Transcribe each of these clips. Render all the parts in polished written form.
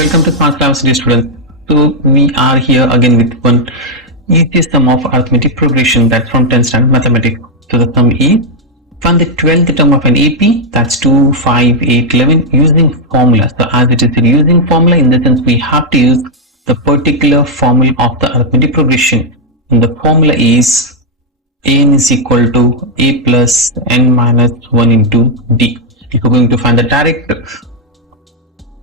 Welcome to Smart Class, dear students. So we are here again with one easiest sum of arithmetic progression, that's from 10th standard mathematics. So the sum is find the 12th term of an AP, that's 2, 5, 8, 11 using formula. So as it is using formula, in the sense we have to use the particular formula of the arithmetic progression. And the formula is an is equal to a plus n minus 1 into d. If you're going to find the direct,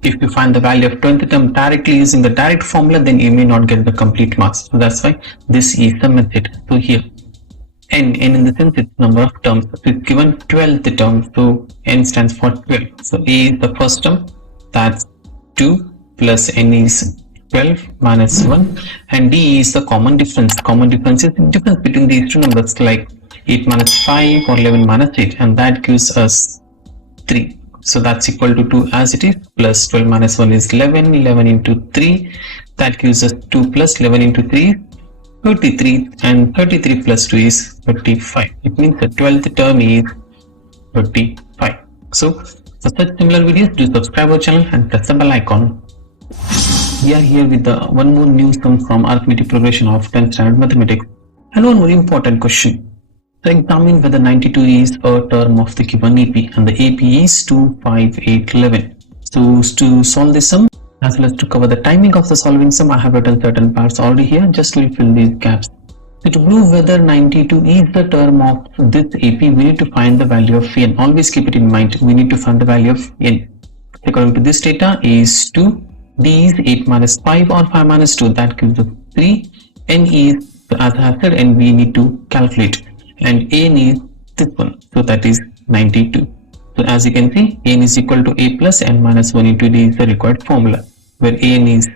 if you find the value of 20th term directly using the direct formula, then you may not get the complete marks. So that's why this is the method. So here n in the sense it's number of terms. So it's given 12th term, so n stands for 12. So a is the first term, that's 2 plus n is 12 minus 1, and d is the common difference. Common difference is the difference between these two numbers, like 8 minus 5 or 11 minus 8, and that gives us 3. So that's equal to 2 as it is, plus 12 minus 1 is 11, 11 into 3, that gives us 2 plus 11 into 3 33, and 33 plus 2 is 35. It means the 12th term is 35. So for such similar videos, do subscribe our channel and press the bell icon. We are here with the one more new sum from arithmetic progression of 10th standard mathematics, and one more important question. So examine whether 92 is a term of the given AP, and the AP is 2, 5, 8, 11. So to solve this sum, as well as to cover the timing of the solving sum, I have written certain parts already here, just to fill these gaps. So to prove whether 92 is the term of this AP, we need to find the value of n. Always keep it in mind, we need to find the value of n. According to this data is 2, d is 8 minus 5 or 5 minus 2, that gives us 3, n is, as I have said, and we need to calculate, and n is this one, so that is 92. So as you can see, n is equal to a plus n minus 1 into d is the required formula, where n is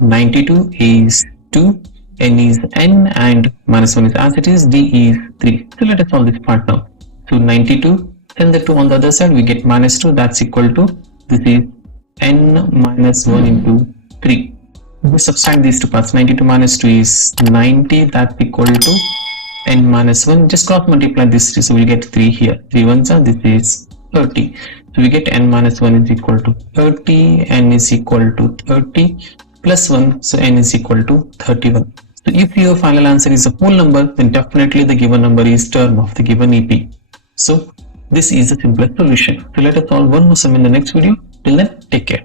92, a is 2, n is n, and minus 1 is as it is, d is 3. So let us solve this part now. So 92, send the 2 on the other side, we get minus 2, that's equal to, this is n minus 1 into 3. We subtract these two parts, 92 minus 2 is 90, that's equal to n minus 1, just cross multiply this 3, so we get 3 here, 3 ones are, this is 30. So we get n minus 1 is equal to 30, n is equal to 30 plus 1, so n is equal to 31. So if your final answer is a whole number, then definitely the given number is term of the given AP. So this is the simplest solution. So let us solve one more sum in the next video. Till then, take care.